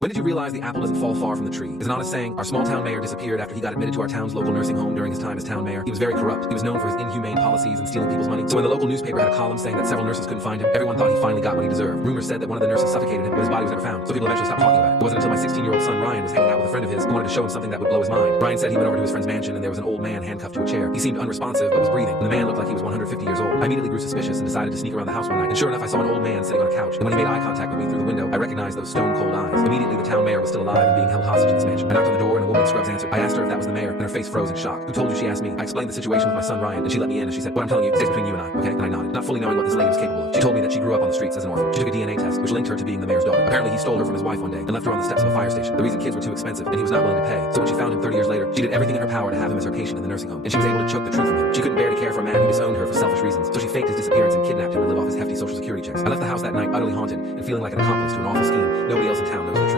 When did you realize the apple doesn't fall far from the tree? Is an honest saying. Our small town mayor disappeared after he got admitted to our town's local nursing home during his time as town mayor. He was very corrupt. He was known for his inhumane policies and stealing people's money. So when the local newspaper had a column saying that several nurses couldn't find him, everyone thought he finally got what he deserved. Rumors said that one of the nurses suffocated him, but his body was never found. So people eventually stopped talking about it. It wasn't until my 16-year-old son Ryan was hanging out with a friend of his who wanted to show him something that would blow his mind. Ryan said he went over to his friend's mansion and there was an old man handcuffed to a chair. He seemed unresponsive but was breathing, and the man looked like he was 150 years old. I immediately grew suspicious and decided to sneak around the house one night. And sure enough, I saw an old man sitting on a couch. And when he made eye contact with me through the window, I recognized those stone-cold eyes. Immediately, the town mayor was still alive and being held hostage in this mansion. I knocked on the door and a woman in scrubs answered. I asked her if that was the mayor, and her face froze in shock. Who told you? She asked me. I explained the situation with my son Ryan, and she let me in, and she said, "What I'm telling you stays between you and I, okay?" And I nodded, not fully knowing what this lady was capable of. She told me that she grew up on the streets as an orphan. She took a DNA test, which linked her to being the mayor's daughter. Apparently, he stole her from his wife one day and left her on the steps of a fire station. The reason kids were too expensive, and he was not willing to pay. So when she found him 30 years later, she did everything in her power to have him as her patient in the nursing home, and she was able to choke the truth from him. She couldn't bear to care for a man who disowned her for selfish reasons, so she faked his disappearance and kidnapped him to live off his hefty social security checks. I left the house that night utterly haunted and feeling like an accomplice to an awful scheme. Nobody else in town knows the truth.